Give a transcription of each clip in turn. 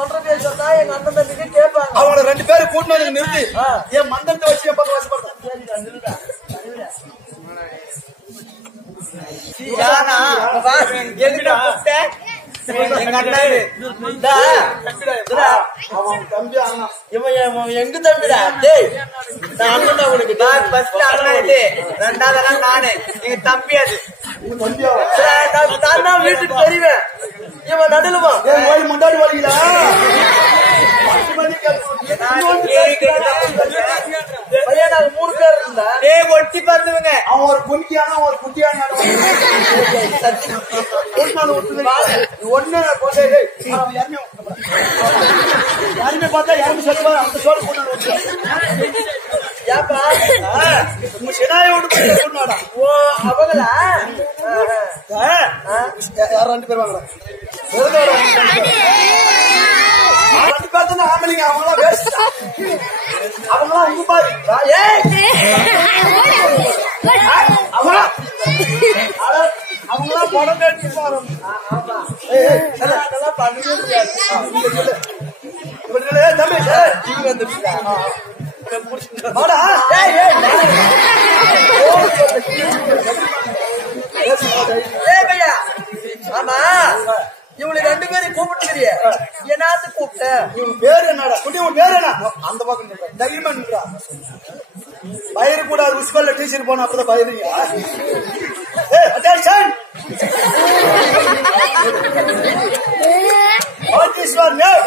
சொல்ற பேசத்தான் எங்க அண்ணன் தம்பிக்கு கேட்பாங்க. அவங்க 2 பேரும் கூட்டினு வந்து நிறுத்தி என் மந்தத்தை வச்சு என் பக்கம் வசப்படுறேன். அவன் தம்பி அண்ணா எங்க தம்பிடா? டேய் நான் அண்ணன் உனக்கு ரெண்டாவது நானு எங்க தம்பி. அது நான் வீட்டுக்கு தெரிவேன். இவன் நடுலுமா முன்னாடி வரீங்களா? பையன் 3 பேர் இருந்தா ஒட்டி பார்த்துவங்க. அவன் ஒரு குண்டியான ஒரு குட்டியான ஒண்ணு யாருமே பார்த்தா யாருமே சொல்லுவாங்க அந்த சோறு கொண்டாடு. ஏப்பா உங்க சினாய ஒண்ணு கொண்டாடா. ஓ அவங்களா? யாரும் 2 பேர் வாங்கலாம். 2 பேர் தானே ஆம்பளைங்க. அவங்களாம் வேஸ்ட். அவங்களாம் உங்க பாரு. அவங்களாம் படம் கட்டி போறோம். அதெல்லாம் பண்ணவே முடியாது. தம்பி டிவி வந்துருக்கா? ஆமா இவளை 2 பேரும் கூப்பிட்டுக்கிறிய என்னாத்து கூப்பிட்ட? இவங்க பேரு என்னடா? குட்டி உன் பேரு என்ன? அந்த பக்கம் தைரியமா நின்றா. பயிறு கூட ஸ்கூல்ல டீச்சர் போன அப்பதான் பயிருங்க. Attention. What is your name?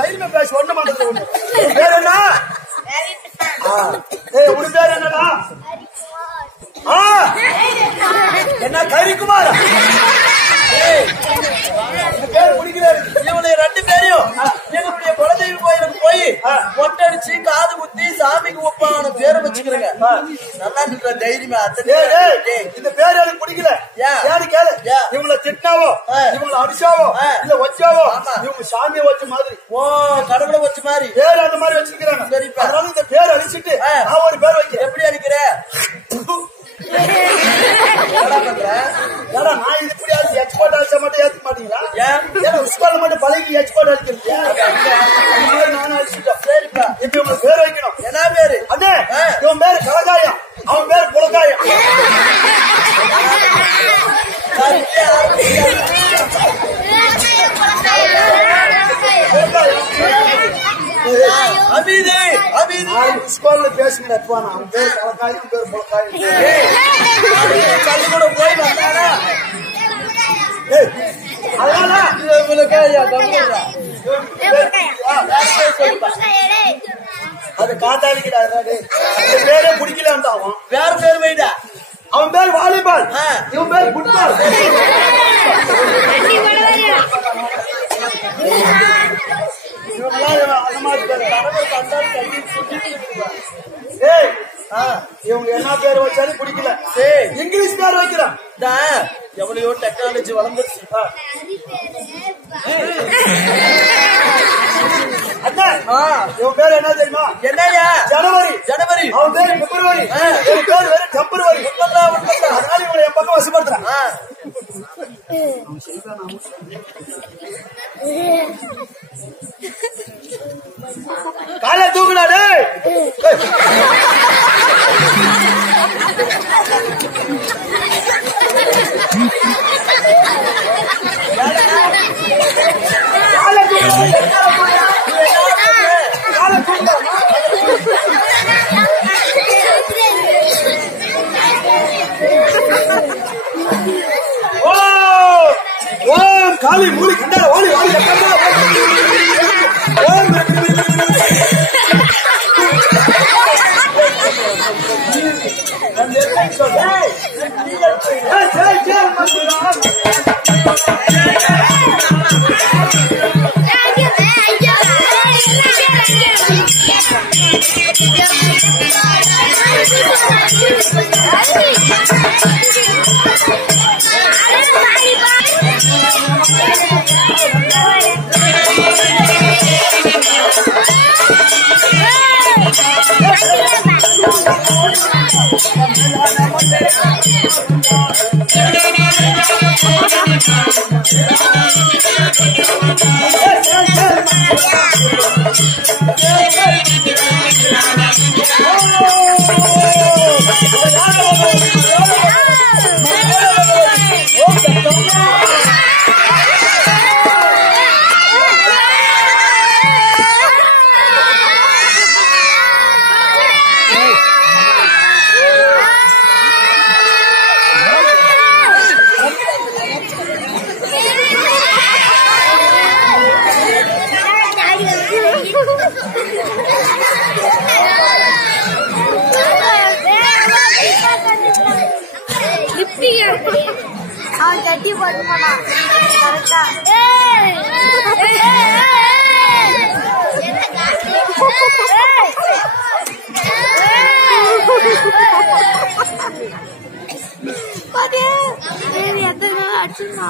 தைரியமா பேச ஒண்ணு மாட்டேன். பேர் என்ன? உன் பேர் என்னடா? என்ன கரிக்குமாரா? பேர் முடிக்கிறாரு. இவனை 2 பேரையும் எங்களுடைய குலதெய்வ கோயிலுக்கு போய் ஒட்டடிச்சு காது குத்தி சாமிக்கு ஒப்பான பேரை வச்சுக்கிறேங்க. நல்லா இருக்கிற தைரியமா இந்த பேர் எனக்கு பிடிக்கல. ஏன்னு கேளு. இவங்களை திட்டாவோ இவங்களை அடிச்சாவோ இல்ல வச்சாவோ இவங்க சாமியை வச்ச மாதிரி கடவுளை வச்ச மாதிரி பேர் அந்த மாதிரி வச்சிருக்கிறாங்க. சரிப்பா. அதனால இந்த பேர் அழிச்சிட்டு நான் ஒரு பேர் வைக்கிறேன். எப்படி அடிக்கிற? நான் இது இப்படி எக்ஸ்போர்ட் அடிச்சா மட்டும் ஏத்துக்க மாட்டீங்களா? ஏன்னா ஸ்கூல்ல மட்டும் பழகி எக்ஸ்போர்ட் அடிக்கிறது நானும் அடிச்சுட்டேன். சரிப்பா. இப்ப இவங்களுக்கு பேர் வைக்கணும். என்ன பேரு? அண்ணே இவன் பேரு கலகாயம், அவன் பேரு புலகாயம். ஸ்கூல்ல பேசுங்க. அவன் பேரு கலகாயம், பேரு புலகாயம். பள்ளிக்கூட போய் வந்தானா அது காத்தாடிக்கிறாரு. பேரே பிடிக்கல. அவன் வேற பேர் வைடா. அவன் பேர் வாலிபால், இவன் பேர் ஃபுட்பால். இவங்க என்ன பேர் வச்சாலும் பிடிக்கல. இங்கிலீஷ் பேர் வைக்கிறான். எவ்வளையோ டெக்னாலஜி வளர்ந்துருச்சு. அண்ணா இவன் பேர் என்ன தெரியுமா? என்னையா? ஜனவரி. ஜனவரி. அவன் பேர் பிப்ரவரி. என் பேர் வேற டெம்பரவரி. அதனால இவங்களை என் பக்கம் வசப்படுத்துறான். காலை தூக்குனாரு. காலி மூடி கண்டா ஓடி ஓடி Thank you. கட்டி போட்டு போனா எத்தனை அடிச்சுமா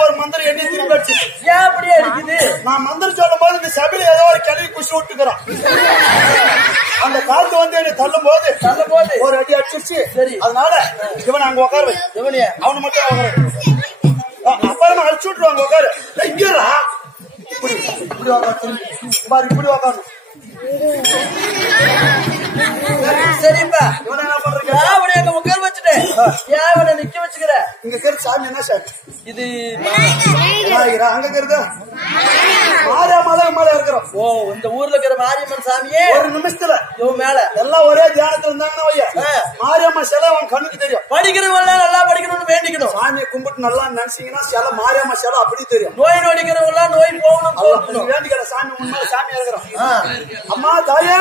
ஒரு மந்திரம் என்ன திரும்பி ஏன் அப்படியே அடிக்குது? நான் மந்திரம் சொல்லும் போது இந்த சபையில ஏதோ ஒரு கிளவி குஷி விட்டுக்கிறான். அந்த காத்து வந்து என்ன தள்ளும் போது ஒரு அடி அடிச்சிருச்சு. சரி, அதனால இவன் அங்க உட்காரு, இவனே அவனு மட்டும் உட்காரு. அப்புறமா அடிச்சு விட்டுருவாங்க. உட்காரு, இங்கடா இப்படி இப்படி உட்காரு, இப்படி உட்காரு. சரிப்பா இவனை என்ன பண்றீங்க? அவனை அங்க உட்கார வச்சுட்டேன் ஏன் அவனை நிக்க வச்சுக்கிற இங்க இருக்கிற சாமி என்ன சாமி? இது விநாயகரா? அங்க இருக்கிறது மாரியம்மால இருக்கிறோம். ஓ இந்த ஊர்ல இருக்கிற மாரியம்மன் சாமியே ஒரு நிமிஷத்துல இவன் மேல எல்லாம் ஒரே தியானத்துல இருந்தாங்கன்னா வையா மாரியம்மா சிலை அவன் கண்ணுக்கு தெரியும். படிக்கிறவங்க நல்லா படிக்கணும்னு வேண்டிக்கணும். சாமியை கும்பிட்டு நல்லா நினைச்சீங்கன்னா சிலை மாரியம்மா சிலை அப்படி தெரியும். நோய் நொடிக்கிறவங்க நோய் போகணும் வேண்டிக்கிற சாமி உண்மை சாமியா இருக்கிறோம். அம்மா தாயே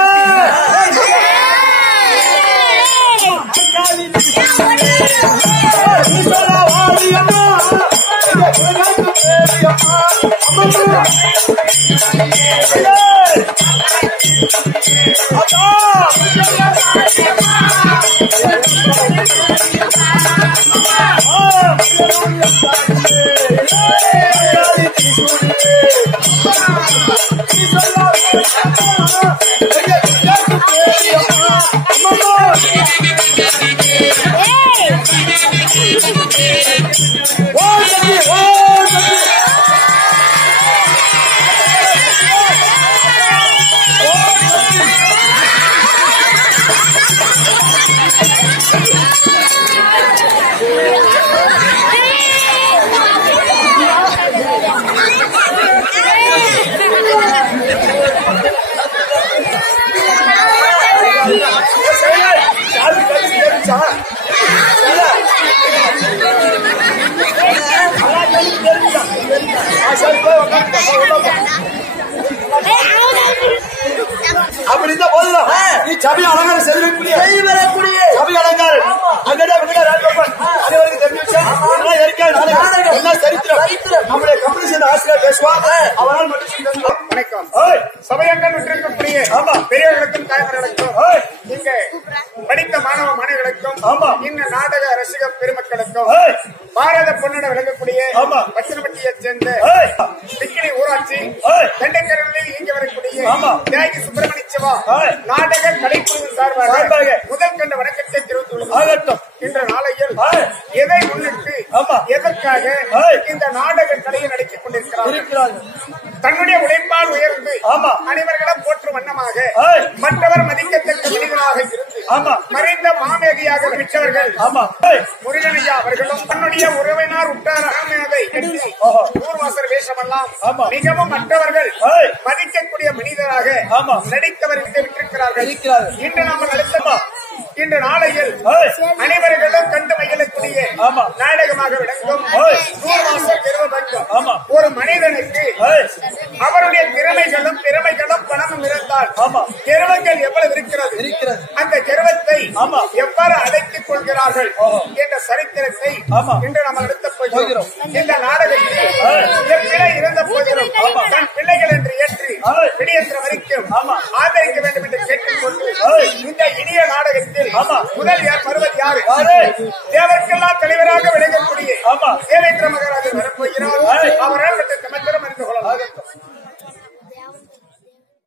அப்படிதான் போதுதான். நீ சபை அலங்காரம் செய்யக்கூடிய சபை அலங்காரம் அனைவருக்கு தெரிஞ்சு வச்சா என்ன சரித்திரம் நம்முடைய கம்பெனி சேர்ந்த ஆசிரியர் பேசுவார். அவரால் மட்டும் வணக்கம். சபையங்கள் விட்டிருக்கக்கூடிய பெரியவர்களுக்கும் தாய்மார்களுக்கும் இங்க படித்த மாணவ மாணவர்களுக்கும் இந்த நாடக ரசிக பெருமக்களுக்கும் பாரத பொன்னட விளங்கக்கூடிய பச்சனப்பட்டியைச் சேர்ந்த திக்கினி ஊராட்சி தண்டைக்கரனில் இயங்கி வரக்கூடிய தியாகி சுப்பிரமணிய சிவா நாடக கலைக்குழு சார்பாக முதல் கண்ட வணக்கத்தை தெரிவித்துள்ளோம். இன்ற நாளையில் எதை முன்னிட்டு எதற்காக இந்த நாடக கலையை நடத்திக் கொண்டிருக்கிறார்கள்? தன்னுடைய உழைப்பால் உயர்ந்து அனைவர்களும் போற்றும் வண்ணமாக மற்றவர் மதிக்கத்தக்க மனிதனாக இருந்து மறைந்த மாமேதியாக விற்றவர்கள் முருகனையா அவர்களும் தன்னுடைய உறவினர் உற்றார் ஆமையதை ஊர்வாசர் வேஷமெல்லாம் மிகவும் மற்றவர்கள் மதிக்கக்கூடிய மனிதராக நடித்தவர்கள் விட்டிருக்கிறார்கள். இன்று நாம் நடத்த இன்று நாளையில் அனைவர்களும் கண்டு மகிழக்கூடிய நாடகமாக விளங்கும் ஊர்வாசர் திருவபங்கம். ஒரு மனிதனுக்கு அவருடைய திறமைகளும் பணமும் இருந்தால் கெருவங்கள் எவ்வளவு இருக்கிறது, அந்த கெருவத்தை எவ்வாறு அடைத்துக் கொள்கிறார்கள் என்ற சரித்திரத்தை இன்று நாம் நடத்தப் போகிறோம். இந்த நாடகத்தில் பிள்ளை இருந்த போதிலும் தன் பிள்ளைகள் என்று ஏற்றி வெளியேற்ற வரைக்கும் ஆதரிக்க வேண்டும் என்று கேட்டுக்கொண்டு இந்த இனிய நாடகத்தில் முதல் யார் வருவது யாரு? தேவர்க்கெல்லாம் தலைவராக விளங்கக்கூடிய தேவேந்திர மகாராஜர் வரப்போகிறார். அவரால்